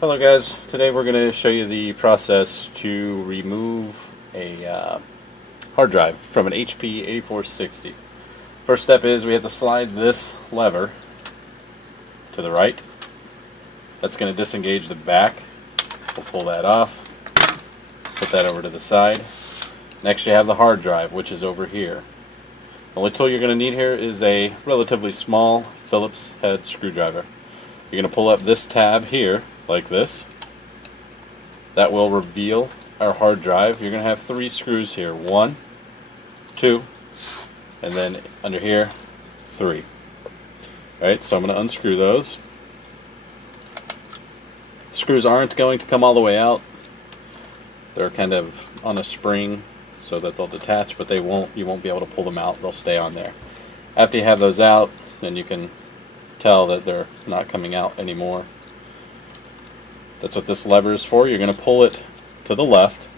Hello guys, today we're going to show you the process to remove a hard drive from an HP8460. First step is we have to slide this lever to the right. That's going to disengage the back. We'll pull that off, put that over to the side. Next you have the hard drive, which is over here. The only tool you're going to need here is a relatively small Phillips head screwdriver. You're going to pull up this tab here like this. That will reveal our hard drive. You're going to have 3 screws here. 1, 2, and then under here 3. Alright, so I'm going to unscrew those. Screws aren't going to come all the way out. They're kind of on a spring so that they'll detach, but you won't be able to pull them out. They'll stay on there. After you have those out, then you can tell that they're not coming out anymore. That's what this lever is for. You're going to pull it to the left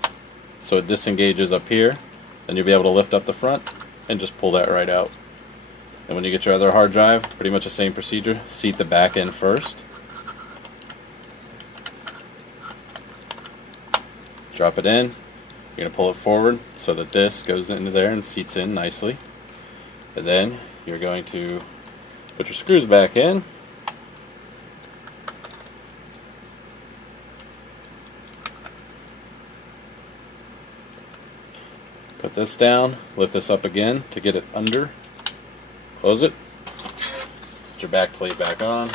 so it disengages up here. Then you'll be able to lift up the front and just pull that right out. And when you get your other hard drive, pretty much the same procedure. Seat the back end first. Drop it in. You're going to pull it forward so that this goes into there and seats in nicely. And then you're going to put your screws back in. Put this down, lift this up again to get it under, close it, put your back plate back on,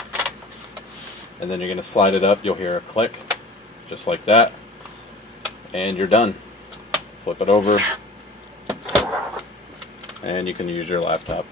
and then you're going to slide it up. You'll hear a click, just like that, and you're done. Flip it over, and you can use your laptop.